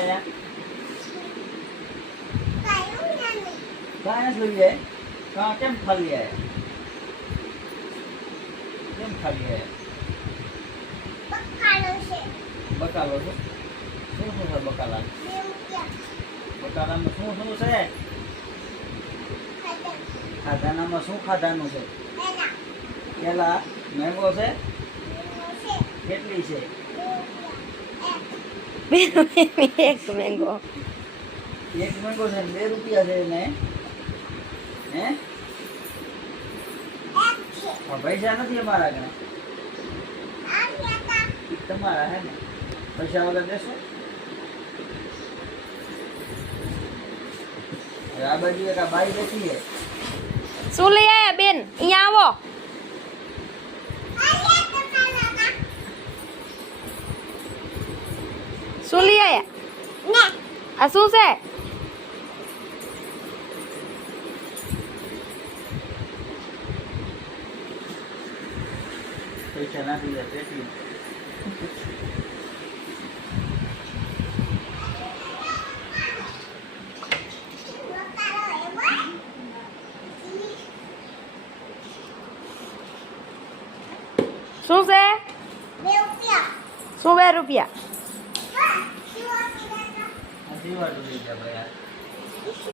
અહીંયા કાંઈ નથી લઈ જાય કાં કેમ ખાલી આવ્યા કેમ ખાલી આવ્યા બકાલો છે શું છે બકાલા બકાલામાં શું છે ખાધાનામાં શું ખાધાનું છે પેલા મેંગો છે કેટલી છે એક મેંગો એક મેંગો છે ને 2 રૂપિયા છે ને હે પૈસા નથી અમારા ઘરે તમારા હે ને પૈસા વગર દેશો આ બાજુ એક આ બાઈ બેઠી છે શું લઈ આયા બેન અહીંયા આવો શું લઈ આયા આ શું છે પૈસા નાખી દે પેટી શું છે શું 2 રૂપિયા આ દીવાલ લઈ જા ભાઈ